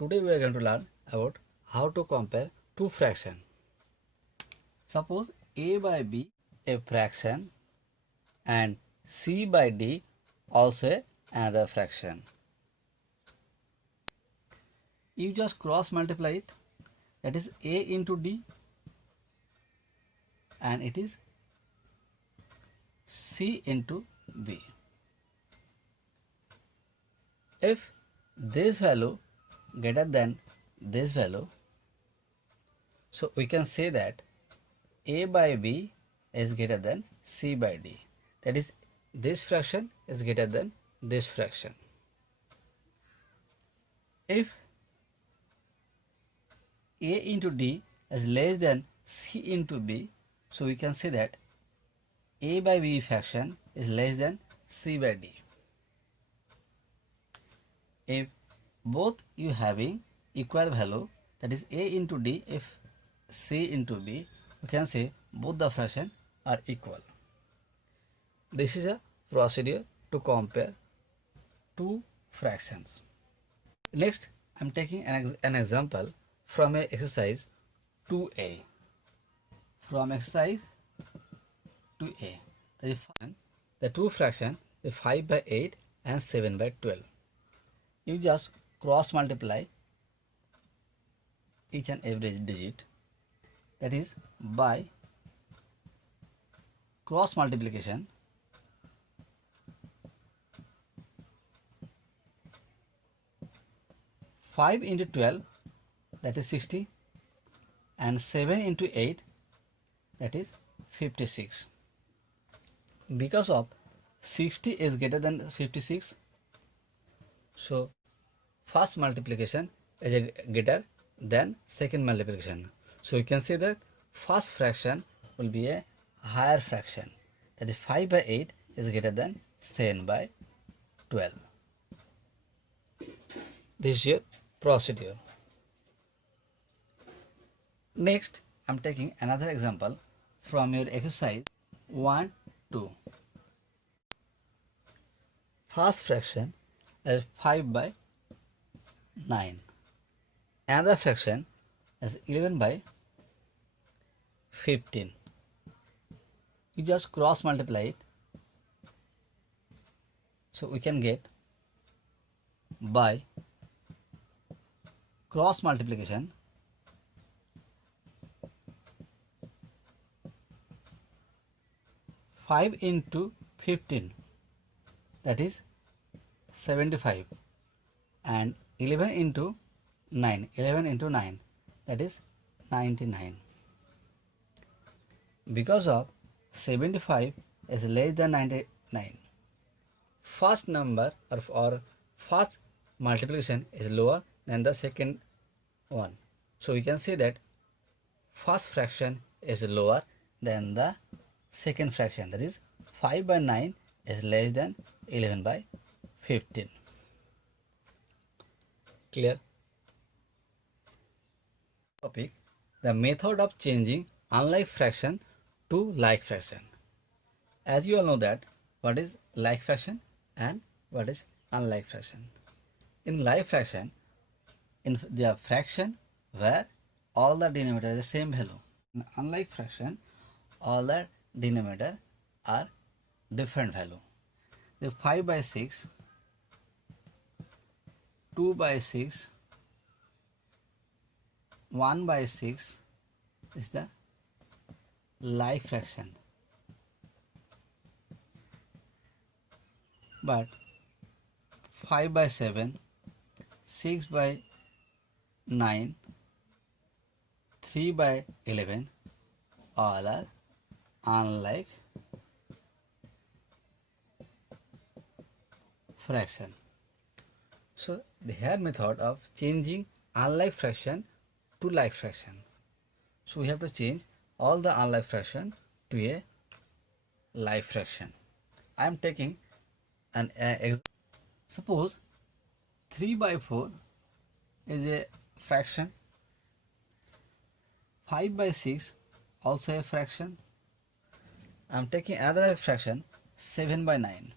Today we are going to learn about how to compare two fractions. Suppose a by b a fraction and c by d also another fraction. You just cross multiply it, that is a into d, and it is c into b. If this value greater than this value, so we can say that a by b is greater than c by d. That is, this fraction is greater than this fraction. If a into d is less than c into b, so we can say that a by b fraction is less than c by d. If both you having equal value, that is a into d if c into b, we can say both the fraction are equal. This is a procedure to compare two fractions. Next, I am taking an example from a exercise 2a. From exercise 2a, the two fractions, the 5 by 8 and 7 by 12. You just cross multiply each and every digit, that is by cross multiplication 5 into 12, that is 60, and 7 into 8, that is 56. Because of 60 is greater than 56, so first multiplication is greater than second multiplication. So you can say that first fraction will be a higher fraction, that is 5 by 8 is greater than 7 by 12. This is your procedure. Next, I am taking another example from your exercise 1-2. First fraction is 5 by 9. Another fraction is 11 by 15. You just cross multiply it, so we can get by cross multiplication 5 into 15, that is 75, and 11 into 9, that is 99. Because of 75 is less than 99, first number or first multiplication is lower than the second one. So we can say that first fraction is lower than the second fraction, that is 5 by 9 is less than 11 by 15. Clear? Topic: the method of changing unlike fraction to like fraction. As you all know that what is like fraction and what is unlike fraction. In like fraction, in the fraction where all the denominator is the same value. In unlike fraction, all the denominator are different value. The 5 by 6, 2 by 6, 1 by 6 is the like fraction. But 5 by 7, 6 by 9, 3 by 11 all are unlike fraction. So the here method of changing unlike fraction to like fraction. So we have to change all the unlike fraction to a like fraction. I am taking an example. Suppose 3 by 4 is a fraction, 5 by 6 also a fraction. I am taking another fraction 7 by 9,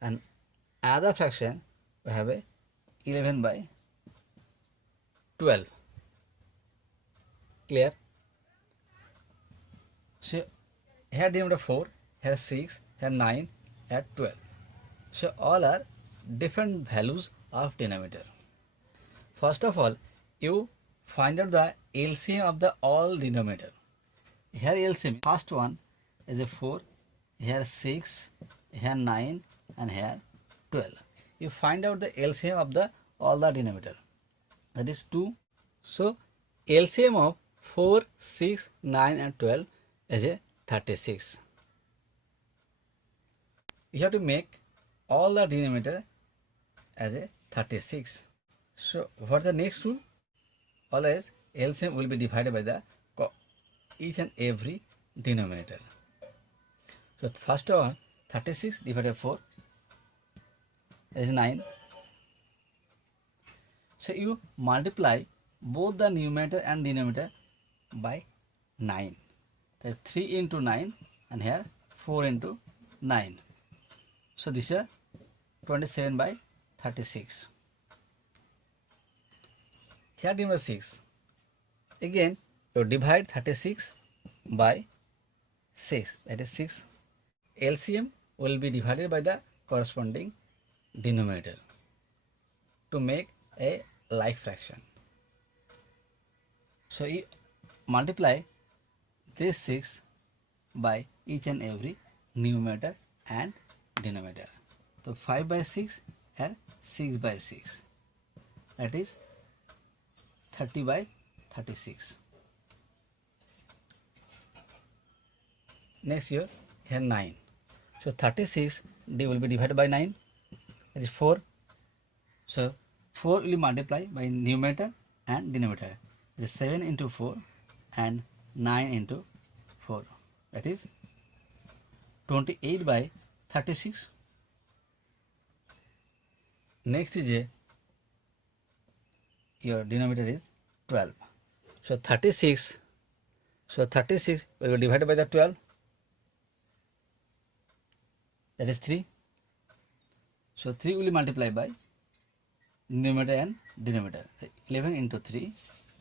and another fraction we have a 11 by 12. Clear? So here denominator 4, here 6, here 9, here 12. So all are different values of denominator. First of all, you find out the LCM of the all denominator. Here LCM, first one is a 4, here 6, here 9, and here 12. You find out the LCM of the all the denominator. That is 2. So LCM of 4, 6, 9, and 12 is a 36. You have to make all the denominator as a 36. So what the next rule? Always LCM will be divided by the each and every denominator. So first one, 36 divided by 4 is 9. So you multiply both the numerator and denominator by 9. That's 3 into 9 and here 4 into 9. So this is 27 by 36. Here number 6. Again you divide 36 by 6. That is 6. LCM will be divided by the corresponding denominator to make a like fraction. So you multiply this 6 by each and every numerator and denominator. So 5 by 6 and 6 by 6. That is 30 by 36. Next here 9. So 36 will be divided by 9. That is 4. So 4 will multiply by numerator and denominator. That is 7 into 4 and 9 into 4. That is 28 by 36. Next is your denominator is 12. So 36. So 36 will be divided by the 12. That is 3. So 3 will be multiplied by numerator and denominator. 11 into 3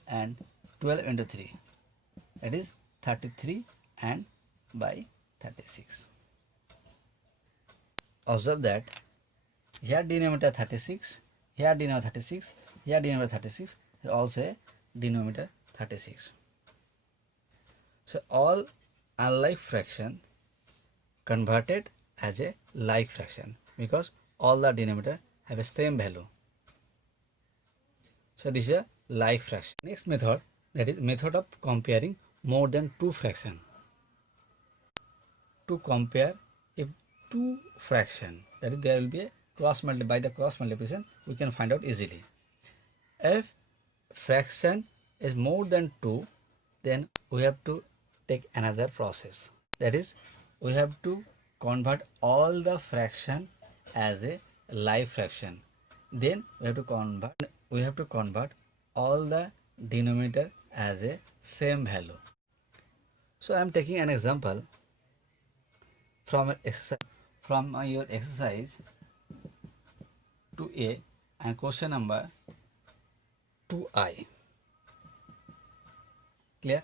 and 12 into 3. That is 33 and by 36. Observe that here denominator 36, here denominator 36, here denominator 36, also a denominator 36. So all unlike fraction converted as a like fraction because all the denominator have a same value. So this is a like fraction. Next method, that is method of comparing more than two fraction. To compare if two fraction, that is there will be a cross multiply, by the cross multiplication we can find out easily. If fraction is more than 2, then we have to take another process. That is we have to convert all the fraction as a like fraction. Then we have to convert all the denominator as a same value. So I am taking an example from your exercise 2A and question number 2I. Clear?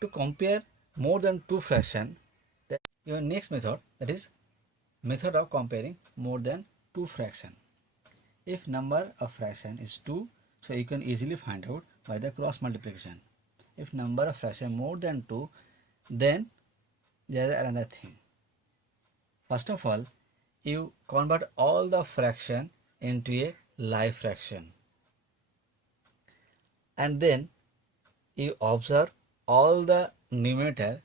To compare more than two fraction, your next method, that is method of comparing more than two fraction. If number of fraction is 2, so you can easily find out by the cross multiplication. If number of fraction more than 2, then there is another thing. First of all, you convert all the fraction into a like fraction, and then you observe all the numerator,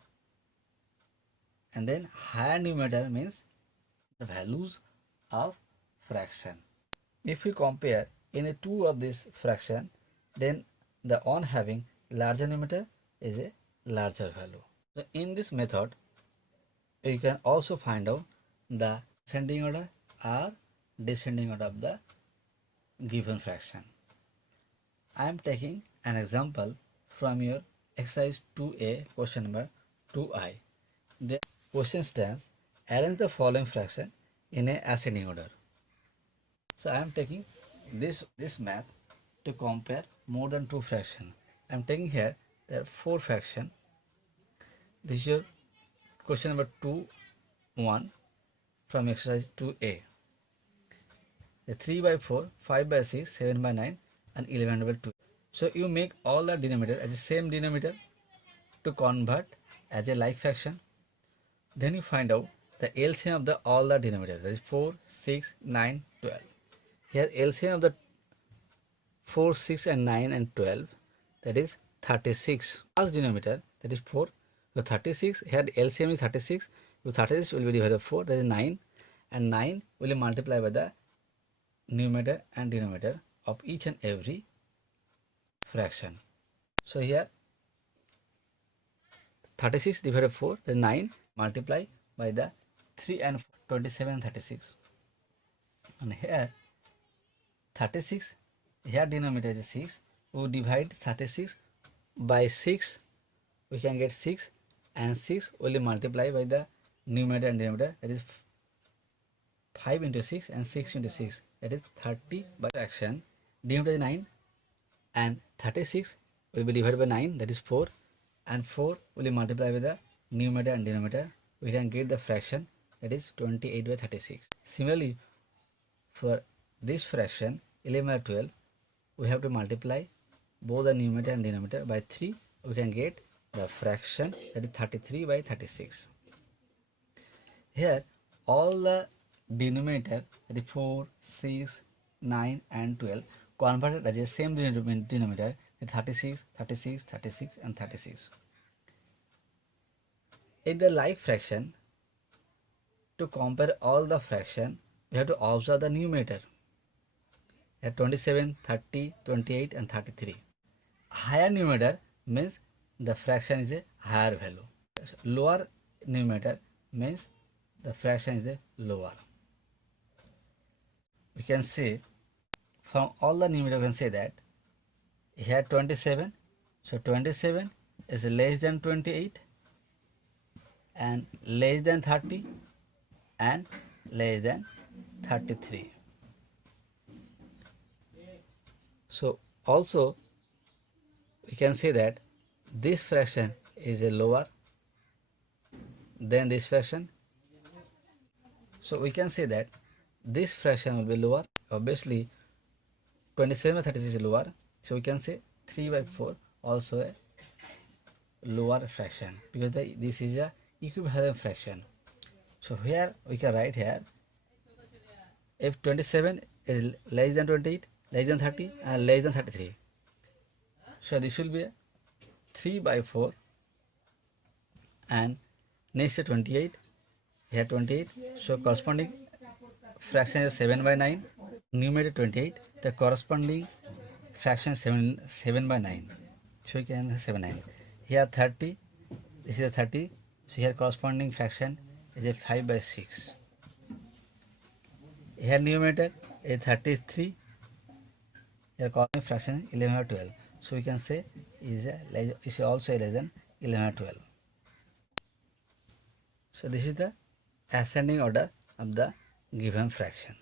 and then higher numerator means the values of fraction. If we compare any two of this fraction, then the one having larger numerator is a larger value. So in this method, you can also find out the ascending order or descending order of the given fraction. I am taking an example from your exercise 2A, question number 2I. The question stands, arrange the following fraction in a ascending order. So I am taking this math to compare more than 2 fraction. I am taking here there are 4 fraction. This is your question number 2-1 from exercise 2a. The 3 by 4, 5 by 6, 7 by 9 and 11 by 2. So you make all the denominator as the same denominator to convert as a like fraction. Then you find out the LCM of the all the denominators, that is 4, 6, 9, 12. Here LCM of the 4, 6 and 9 and 12, that is 36. First denominator, that is 4. So 36, here LCM is 36. So 36 will be divided by 4, that is 9. And 9 will be multiplied by the numerator and denominator of each and every fraction. So here 36 divided by 4, that is 9, multiply by the 3 and 27 and 36. And here 36, here denominator is 6. We divide 36 by 6, we can get 6, and 6 will multiply by the numerator and denominator, that is 5 into 6 and 6 into 6, that is 30 by fraction. Denominator is 9 and 36 will be divided by 9, that is 4, and 4 will be multiplied by the numerator and denominator. We can get the fraction, that is 28 by 36. Similarly, for this fraction 11 by 12, we have to multiply both the numerator and denominator by 3. We can get the fraction, that is 33 by 36. Here all the denominator, that is 4, 6, 9 and 12, converted as the same denominator, 36, 36, 36 and 36. In the like fraction, to compare all the fraction, we have to observe the numerator. At 27, 30, 28 and 33. Higher numerator means the fraction is a higher value. Lower numerator means the fraction is a lower. We can say from all the numerator, we can say that here 27, so 27 is less than 28 and less than 30 and less than 33. So also we can say that this fraction is a lower than this fraction. So we can say that this fraction will be lower. Obviously 27 by 36 is lower. So we can say 3 by 4 also a lower fraction, because this is a equivalent fraction. So here we can write here, if 27 is less than 28, less than 30 and less than 33. So this will be 3 by 4 and next to 28, here 28, so corresponding fraction is 7 by 9, numerator 28, the corresponding fraction 7 by 9, so you can 7 9. Here 30, this is a 30, so here corresponding fraction is a 5 by 6. Here numerator is 33, here corresponding fraction 11 by 12. So we can say is also less than 11 by 12. So this is the ascending order of the given fraction.